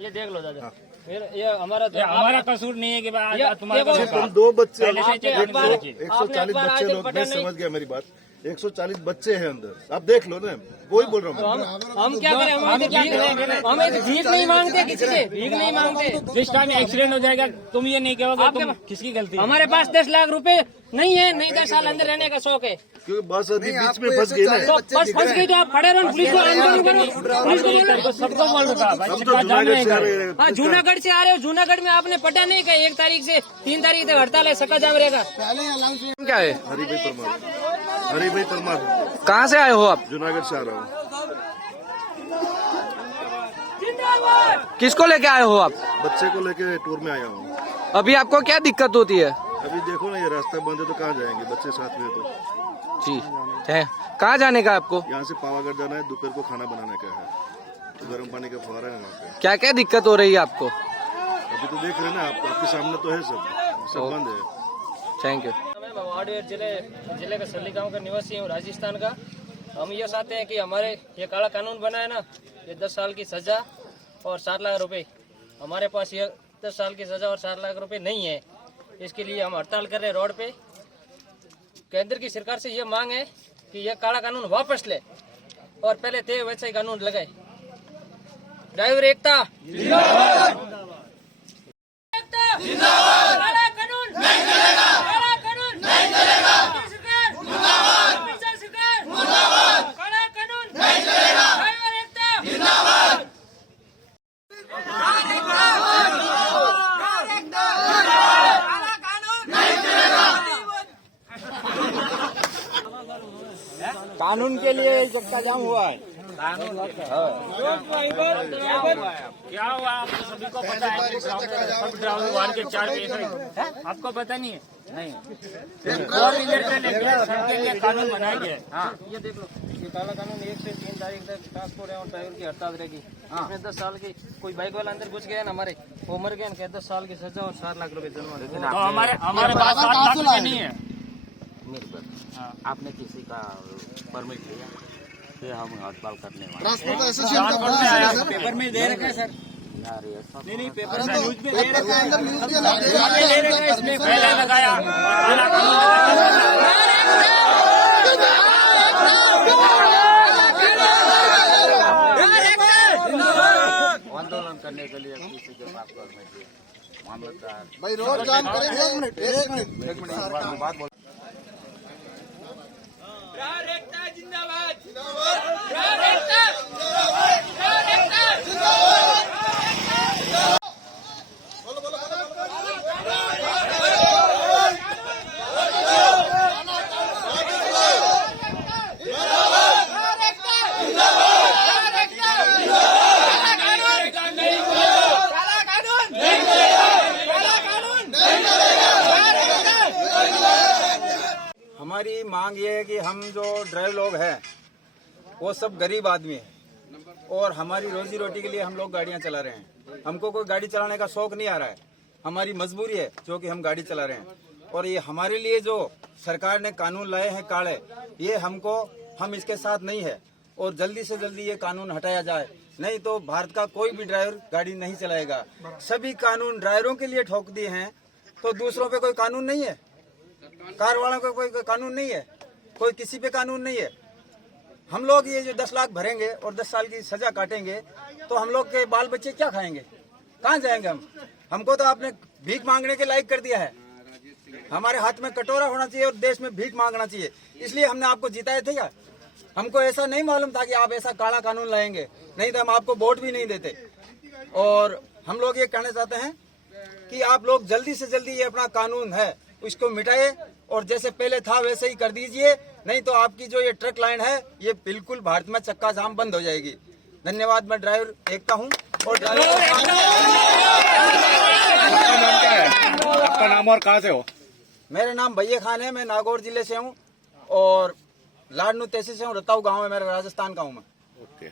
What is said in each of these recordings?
ये देख लो दादा, फिर ये हमारा कसूर नहीं है कि तुम्हारे दो बच्चे 140 बच्चे लोग, मैं समझ गया मेरी बात। 140 बच्चे हैं अंदर, आप देख लो ना, वही बोल रहा हूँ। हम क्या करें, हमें भीख नहीं मांगते, किसी से भीख नहीं मांगते। जिस टाइम एक्सीडेंट हो जाएगा तुम ये नहीं कहोगे तुम किसकी गलती। हमारे पास 10 लाख रुपए नहीं है, नहीं 10 साल अंदर रहने का शौक है, क्योंकि बस अभी बीच में फंस गई ना। तो फंस गई तो आप खड़े रहो, पुलिस को सबको बोल रहा। हाँ, जूनागढ़ से आ रहे हो, जूनागढ़ में आपने पता नहीं कि 1 तारीख से 3 तारीख तक हड़ताल है, सक्का जाम रहेगा। क्या है? हरी भाई परमार। कहाँ से आए हो आप? जूनागढ़ से आ रहा हूँ। किसको लेके आए हो आप? बच्चे को लेके टूर में आया हूँ। अभी आपको क्या दिक्कत होती है? अभी देखो ना, ये रास्ता बंद है तो कहाँ जाएंगे, बच्चे साथ में तो। जी है, कहाँ जाने का आपको? यहाँ से पावागढ़ जाना है, दोपहर को खाना बनाने का है, तो गर्म पानी का फुहारा है वहाँ पे। क्या क्या दिक्कत हो रही है आपको? अभी तो देख रहे हैं ना आप, आपके सामने तो है, सब बंद है। Thank you. मैं वाड़ेर जिले का सली गांव का निवासी हूँ, राजस्थान का। हम ये चाहते हैं कि हमारे ये काला कानून बना है ना, ये 10 साल की सजा और 7 लाख रुपए, हमारे पास ये 10 साल की सजा और 7 लाख रुपए नहीं है। इसके लिए हम हड़ताल कर रहे हैं रोड पे। केंद्र की सरकार से ये मांग है कि यह काला कानून वापस ले और पहले थे वैसा ही कानून लगाए। ड्राइवर एकता जिंदाबाद। काला कानून नहीं चलेगा, काला कानून नहीं चलेगा, सरकार मुर्दाबाद, सरकार मुर्दाबाद, काला कानून नहीं चलेगा, ड्राइवर एकता जिंदाबाद। कानून के लिए चक्का जाम हुआ है। कानून क्या हुआ आपको सभी को पता है। के 4 आपको पता नहीं है? नहीं, 4 व्हीलर के लिए कानून बनाया गया है। हाँ, ये देख लो, ये काला कानून 1 से 3 तारीख तक ट्रांसपोर्ट और ड्राइवर की हड़ताल रहेगी। इसमें 10 साल की कोई बाइक वाला अंदर घुस गया ना हमारे, वो मर गया ना, 10 साल की सजा और 7 लाख रुपए जुर्माना। तो हमारे पास 7 लाख रुपए नहीं है मेरे पास। आपने किसी का परमिट लिया? फिर हम हड़ताल करने वाले। पेपर में दे रखा है सर। नहीं, पेपर में न्यूज में दे रखा है, इसमें पहले लगाया। आंदोलन करने के लिए किसी के पास परमिट लिया मामलतदार भाई रोड जाम करेंगे। एक मिनट बात बोल। जिंदाबाद, हमारी मांग ये है कि हम जो ड्राइवर लोग हैं वो सब गरीब आदमी है और हमारी रोजी रोटी के लिए हम लोग गाड़ियां चला रहे हैं। हमको कोई गाड़ी चलाने का शौक नहीं आ रहा है, हमारी मजबूरी है जो कि हम गाड़ी चला रहे हैं। और ये हमारे लिए जो सरकार ने कानून लाए हैं काले, ये हम इसके साथ नहीं है और जल्दी से जल्दी ये कानून हटाया जाए, नहीं तो भारत का कोई भी ड्राइवर गाड़ी नहीं चलाएगा। सभी कानून ड्राइवरों के लिए ठोक दिए हैं तो दूसरों पे कोई कानून नहीं है, कार वालों का कोई कानून नहीं है, कोई किसी पे कानून नहीं है। हम लोग ये जो 10 लाख भरेंगे और 10 साल की सजा काटेंगे तो हम लोग के बाल बच्चे क्या खाएंगे, कहाँ जाएंगे हम? हमको तो आपने भीख मांगने के लायक कर दिया है। हमारे हाथ में कटोरा होना चाहिए और देश में भीख मांगना चाहिए, इसलिए हमने आपको जिताए थे क्या? हमको ऐसा नहीं मालूम था कि आप ऐसा काला कानून लाएंगे, नहीं तो हम आपको वोट भी नहीं देते। और हम लोग ये कहना चाहते हैं कि आप लोग जल्दी से जल्दी ये अपना कानून है उसको मिटाइए और जैसे पहले था वैसे ही कर दीजिए, नहीं तो आपकी जो ये ट्रक लाइन है ये बिल्कुल भारत में चक्का जाम बंद हो जाएगी। धन्यवाद। मैं ड्राइवर एकता हूँ और आपका नाम और कहाँ से हो? मेरा नाम भैया खान है, मैं नागौर जिले से हूँ और लाडनू तहसील से हूँ। रताऊ गांव है मेरा, राजस्थान का हूँ मैं। ओके।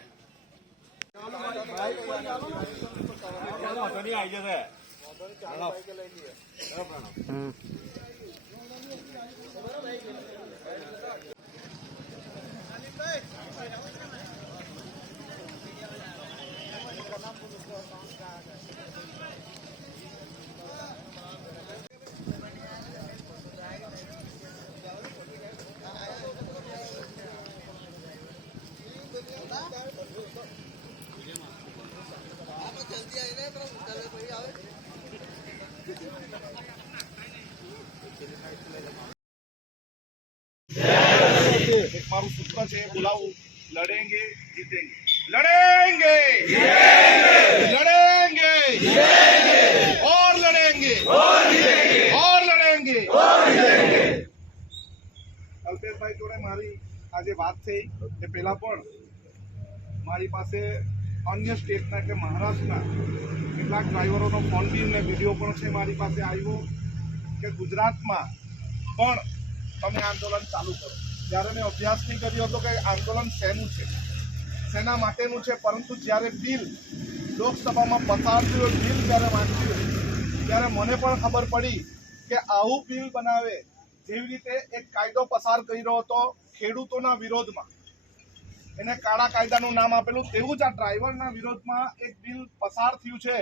એક મારું સૂત્ર છે, બોલાવું, લડેંગે જીતેંગે, લડેંગે લડેંગે और लड़ेंगे और लड़ेंगे। અલ્પેશભાઈ જોડે મારી આજે વાત થઈ એ પહેલા પણ મારી પાસે અન્ય સ્ટેટના કે મહારાષ્ટ્રના કેટલાક ડ્રાઈવરોનો ફોન બી ને વિડીયો પણ છે મારી પાસે આવ્યો કે ગુજરાતમાં પણ તમે આંદોલન ચાલુ કરો। ત્યારે મેં અભ્યાસ નહીં કર્યો હતો કે આંદોલન શેનું છે, શેના માટેનું છે, પરંતુ જ્યારે બિલ લોકસભામાં પસાર થયું, બિલ જ્યારે વાંચ્યું ત્યારે મને પણ ખબર પડી કે આવું બિલ બનાવે જેવી રીતે એક કાયદો પસાર કર્યો હતો ખેડૂતોના વિરોધમાં, એને કાળા કાયદાનું નામ આપેલું, તેવું જ આ ડ્રાઈવરના વિરોધમાં એક બિલ પસાર થયું છે।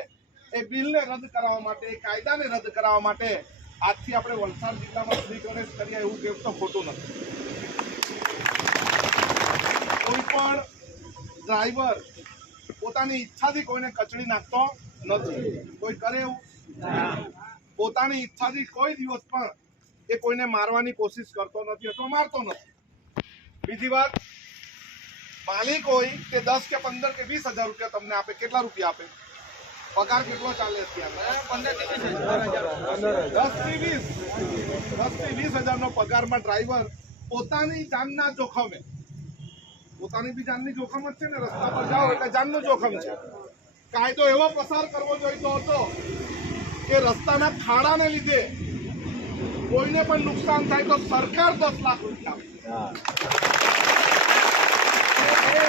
એ બિલને રદ કરાવવા માટે, એ કાયદાને રદ કરાવવા માટે આજથી આપણે વલસાડ જિલ્લામાં શ્રી ગણેશ કરીએ એવું કેવું તો ખોટું નથી। કોઈ પણ ડ્રાઈવર પોતાની ઈચ્છાથી કોઈને કચડી નાખતો નથી, કોઈ કરે એવું? પોતાની ઈચ્છાથી કોઈ દિવસ પણ એ કોઈને મારવાની કોશિશ કરતો નથી અથવા મારતો નથી। બીજી વાત, માલિક હોય તે 10 કે 15 કે 20 હજાર રૂપિયા તમને આપે, કેટલા રૂપિયા આપે? પગાર કેટલો ચાલે અત્યારે? 10 થી 20 હજારનો પગારમાં ડ્રાઈવર પોતાની જાનના જોખમે, પોતાની બી જાનની જોખમ જ છે ને, રસ્તા પર જાઓ એટલે જાનનું જોખમ છે। કાયદો એવો પસાર કરવો જોઈતો હતો કે રસ્તાના ખાડાને લીધે કોઈને પણ નુકસાન થાય તો સરકાર 10 લાખ રૂપિયા આપે,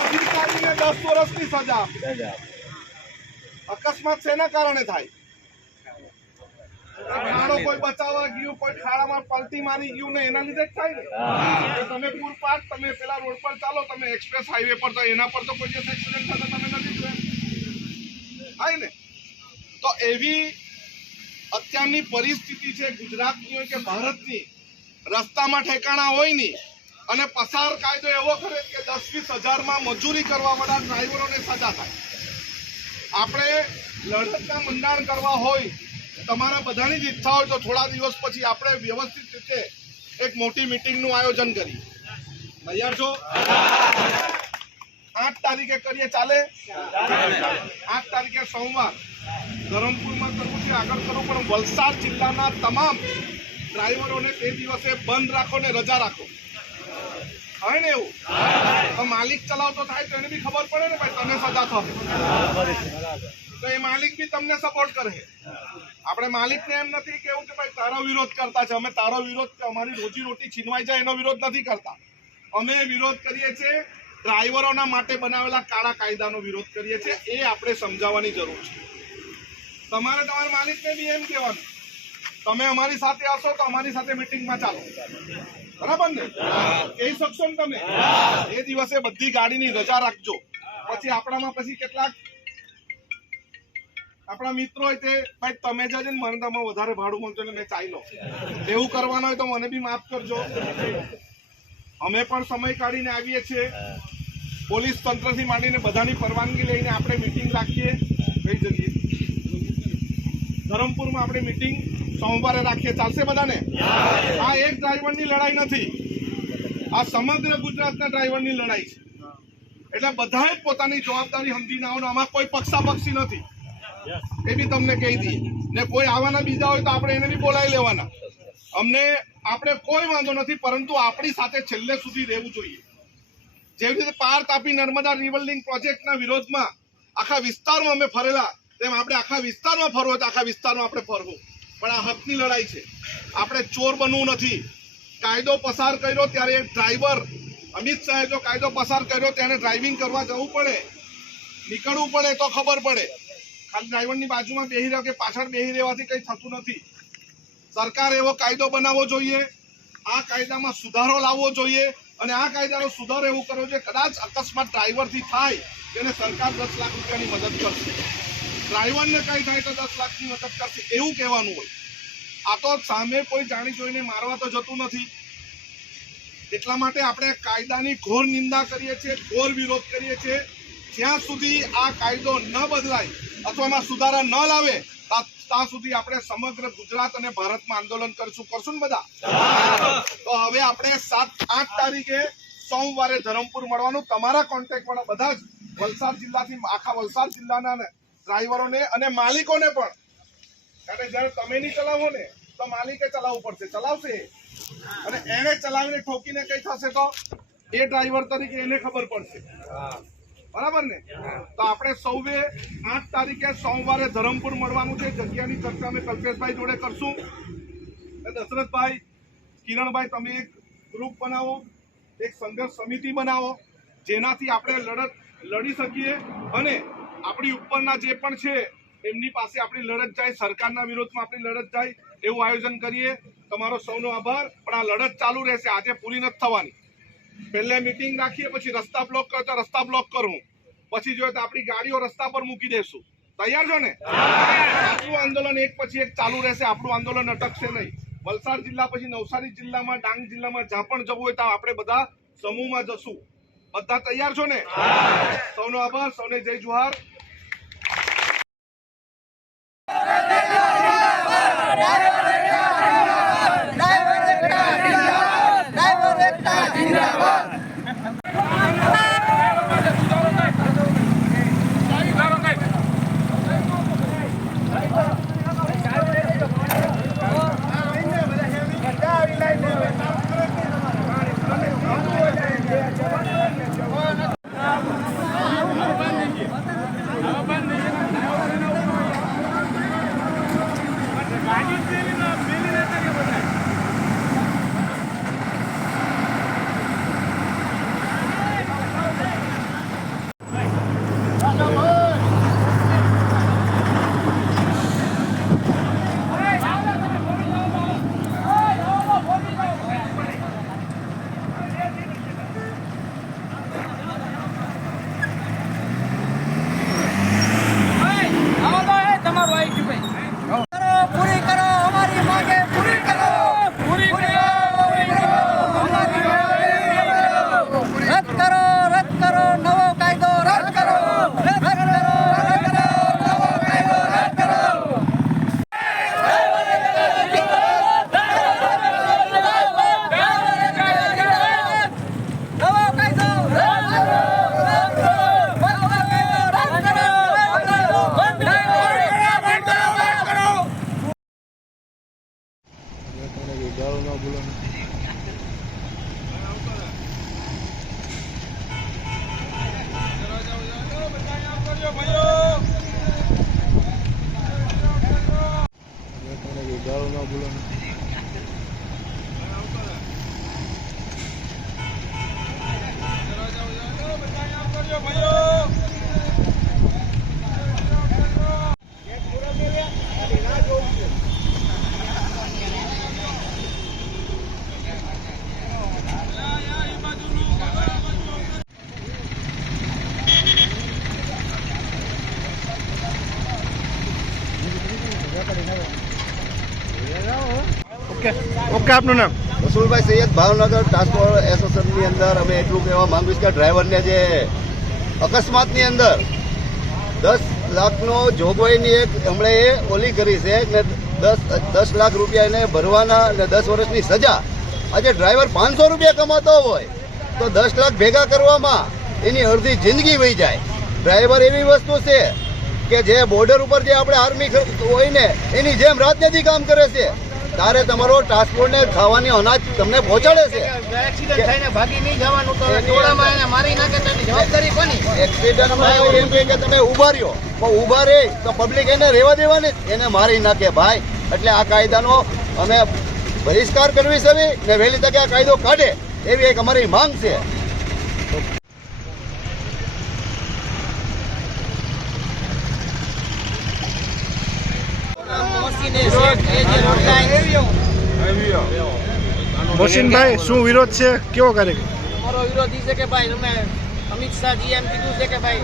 અધિકારીને 10 વર્ષની સજા આપે। અકસ્માત શેના કારણે થાય? ખાડો કોઈ બચાવવા ગયું, કોઈ ખાડામાં પલટી મારી ગયું ને એના લીધે જ થાય ને। તમે પૂરપાટ, તમે પેલા રોડ પર ચાલો, તમે એક્સપ્રેસ હાઈવે પર, તો એના પર તો કોઈ દિવસ એક્સિડન્ટ થતા તમે નથી જોયા, થાય ને? તો એવી અત્યારની પરિસ્થિતિ છે ગુજરાતની હોય કે ભારતની, રસ્તામાં ઠેકાણા હોય નહીં અને પસાર કાયદો એવો કરે કે 10-20 હજારમાં મજૂરી કરવા વાળા ડ્રાઈવરોને સજા થાય। આપણે લડતના મંડાણ કરવા હોય, તમારા બધાની જ ઈચ્છા હોય તો થોડા દિવસ પછી આપણે વ્યવસ્થિત રીતે એક મોટી મીટિંગનું આયોજન કરીએ। તૈયાર છો? 8 તારીખે કરીએ, ચાલે? 8 તારીખે સોમવાર ધરમપુરમાં કરવું છે, આગળ કરવું, પણ વલસાડ જિલ્લાના તમામ ડ્રાઈવરોને તે દિવસે બંધ રાખો ને રજા રાખો, હોય ને? એવું તો માલિક ચલાવતો થાય તો એને બી ખબર પડે ને ભાઈ તને સજા થશે, તો એ માલિક બી તમને સપોર્ટ કરે। આપણે માલિકને એમ નથી કેવું કે ભાઈ તારો વિરોધ કરતા છે, અમે તારો વિરોધ, અમારી રોજી રોટી છીનવાઈ જાય એનો વિરોધ નથી કરતા, અમે વિરોધ કરીએ છીએ ડ્રાઈવરોના માટે બનાવેલા કાળા કાયદાનો વિરોધ કરીએ છીએ, એ આપણે સમજાવવાની જરૂર છે. તમારે તમારા માલિકને બી એમ કહેવાનું, તમે અમારી સાથે હશો તો અમારી સાથે મીટિંગમાં ચાલો, બરાબર ને? કહી શકશો ને તમે? એ દિવસે બધી ગાડીની રજા રાખજો. પછી આપણામાં પછી કેટલાક આપણા મિત્રો હોય તે ભાઈ તમે જજો ને મને તમે વધારે ભાડું મળતો ને મેં ચાલી લો, એવું કરવાનું હોય તો મને બી માફ કરજો. અમે પણ સમય કાઢીને આવીએ છીએ. પોલીસ તંત્રથી માંડીને બધાની પરવાનગી લઈને આપણે મીટિંગ રાખીએ. કઈ જગ્યાએ? ધરમપુરમાં આપણે મીટિંગ સોમવારે રાખીએ. ચાલશે બધાને? આ એક ડ્રાઈવરની લડાઈ નથી, આ સમગ્ર ગુજરાતના ડ્રાઈવરની લડાઈ છે. એટલે બધાએ પોતાની જવાબદારી સમજીને આવવાનું. આમાં કોઈ પક્ષાપક્ષી નથી, એ બી તમને કહી દઈએ. ને કોઈ આવવાના બીજા હોય તો આપણે એને બી બોલાવી લેવાના. અમને આપણે કોઈ વાંધો નથી, પરંતુ આપણી સાથે છેલ્લે સુધી રહેવું જોઈએ. જેવી રીતે પાર તાપી નર્મદા રિવર લિંક પ્રોજેક્ટના વિરોધમાં આખા વિસ્તારમાં અમે ફરેલા, તેમ આપણે આખા વિસ્તારમાં ફરવો તો આખા વિસ્તારમાં આપણે ફરવું. પણ આ હકની લડાઈ છે. આપણે ચોર બનવું નથી. કાયદો પસાર કર્યો ત્યારે એક ડ્રાઈવર, અમિત શાહે જો કાયદો પસાર કર્યો તેને ડ્રાઇવિંગ કરવા જવું પડે, નીકળવું પડે તો ખબર પડે. ખાલી ડ્રાઈવરની બાજુમાં બેસી રહ્યો કે પાછળ બેસી રહેવાથી કંઈ થતું નથી. સરકાર એવો કાયદો બનાવવો જોઈએ, આ કાયદામાં સુધારો લાવવો જોઈએ. અને આ કાયદાનો સુધારો એવું કરવો જોઈએ, કદાચ અકસ્માત ડ્રાઈવરથી થાય તેને સરકાર 10 લાખ રૂપિયાની મદદ કરશે. ડ્રાઈવરને કંઈ થાય તો 10 લાખની મદદ કરશે, એવું કહેવાનું હોય. આ તો સામે કોઈ જાણી જોઈને મારવા તો જતું નથી. એટલા માટે આપણે કાયદાની ઘોર નિંદા કરીએ છીએ, ઘોર વિરોધ કરીએ છીએ. જ્યાં સુધી આ કાયદો ન બદલાય અથવા એમાં સુધારા ન લાવે ત્યાં સુધી આપણે સમગ્ર ગુજરાત અને ભારતમાં આંદોલન કરશું ને બધા. તો હવે આપણે 7-8 તારીખે સોમવારે ધરમપુર મળવાનું. તમારા કોન્ટેક્ટવાળા બધા જ વલસાડ જિલ્લાથી, આખા વલસાડ જિલ્લાના ડ્રાઈવરોને અને માલિકોને પણ, કારણ જયારે તમે નહીં ચલાવો ને તો માલિકે ચલાવવું પડશે, ચલાવશે. અને એને ચલાવીને ઠોકીને કઈ થશે તો એ ડ્રાઈવર તરીકે એને ખબર પડશે, બરાબર ને? તો આપણે સૌએ 8 તારીખે સોમવારે ધરમપુર મળવાનું છે. જગ્યાની ચર્ચા અમે કલ્પેશભાઈ જોડે કરશું. દશરથભાઈ, કિરણભાઈ, તમે એક ગ્રુપ બનાવો, એક સંઘર્ષ સમિતિ બનાવો, જેનાથી આપણે લડત લડી શકીએ અને આપણી ઉપરના જે પણ છે એમની પાસે આપણી લડત જાય, સરકારના વિરોધમાં આપણી લડત જાય, એવું આયોજન કરીએ. તમારો સૌનો આભાર. પણ આ લડત ચાલુ રહેશે, આજે પૂરી નથી થવાની. પહેલે મીટિંગ રાખીએ, પછી રસ્તા બ્લોક કરતા રસ્તા બ્લોક કરવું, પછી જોઈએ તો આપણી ગાડીઓ રસ્તા પર મૂકી દેશું. તૈયાર છો ને? આપણું આંદોલન એક પછી એક ચાલુ રહેશે. આપણું આંદોલન અટકશે નહીં. વલસાડ જિલ્લા પછી નવસારી જિલ્લામાં, ડાંગ જિલ્લામાં જ્યાં પણ જવું હોય ત્યાં આપણે બધા સમૂહમાં જશું. બધા તૈયાર છો ને? સૌનો આભાર. સૌને જય જુહાર. કાકા આપનું નામ? રસુલભાઈ સૈયદ, ભાવનગર ટ્રાન્સપોર્ટ એસોસિએશનની અંદર અમે એટલું કહેવા માંગુ છું કે ડ્રાઈવરને જે અકસ્માતની અંદર 10 લાખનો જોગવાઈની એક હમણાં એ ઓલી કરી છે ને 10 લાખ રૂપિયા એને ભરવાના અને 10 વર્ષની સજા. આજે ડ્રાઈવર 500 રૂપિયા કમાતો હોય તો 10 લાખ ભેગા કરવામાં એની અડધી જિંદગી વહી જાય. ડ્રાઈવર એવી વસ્તુ છે કે જે બોર્ડર ઉપર જે આપણે આર્મી હોય ને એની જેમ રાત નથી કામ કરે છે. તારે તમારો ટ્રાન્સપોર્ટ ને ખાવાની અનાજ તમને પહોંચાડે છે. એક્સિડન્ટમાં એવું એમ કે તમે ઉભા રહ્યો, પણ ઉભા રહે તો પબ્લિક એને રહેવા દેવાની, એને મારી નાખે ભાઈ. એટલે આ કાયદાનો અમે બહિષ્કાર કરવી છે ને વહેલી તકે આ કાયદો કાઢે એવી એક અમારી માંગ છે. મોહસિનભાઈ, શું વિરોધ છે? કેવો કાર્યક્રમ? અમારો વિરોધ એ છે કે ભાઈ તમે અમિત શાહજી એમ કીધું છે કે ભાઈ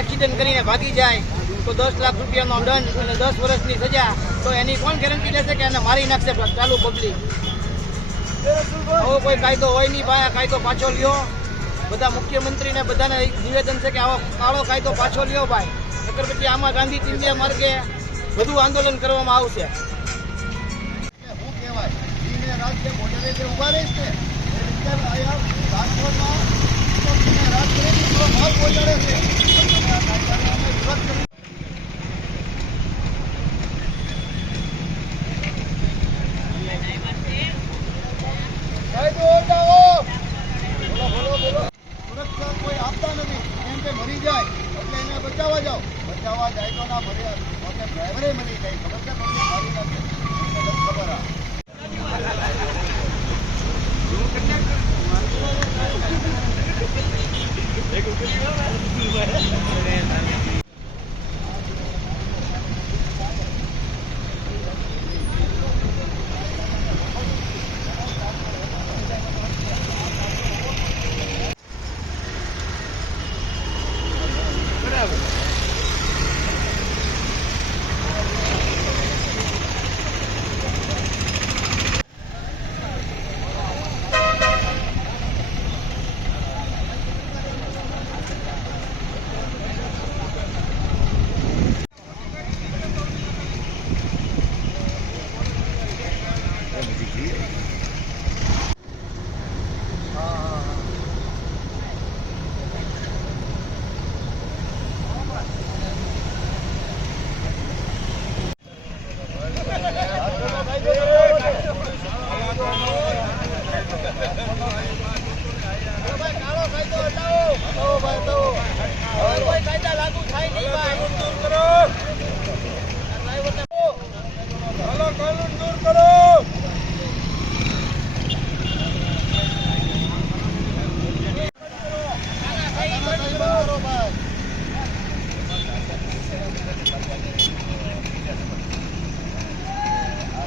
એક્સિડન્ટ કરીને ભાગી જાય તો 10 લાખ રૂપિયાનો દંડ અને 10 વર્ષની સજા. તો એની કોણ ગેરંટી લેશે કે એને મારી નાખશે ચાલુ પબ્લિક? આવો કોઈ કાયદો હોય નહીં ભાઈ. આ કાયદો પાછો લ્યો. બધા મુખ્યમંત્રીને બધાને નિવેદન છે કે આવો કાળો કાયદો પાછો લ્યો ભાઈ. નકર પછી આમાં ગાંધી ચિંધ્યા માર્ગે બધું આંદોલન કરવામાં આવશે. કોઈ આપતા નથી એમ કે મરી જાય એટલે એને બચાવવા જાઓ. બચાવવા જાય તો ના મરી ડ્રાઈવરે મરી જાય. ખબર છે મારી નાખે ખબર આ એક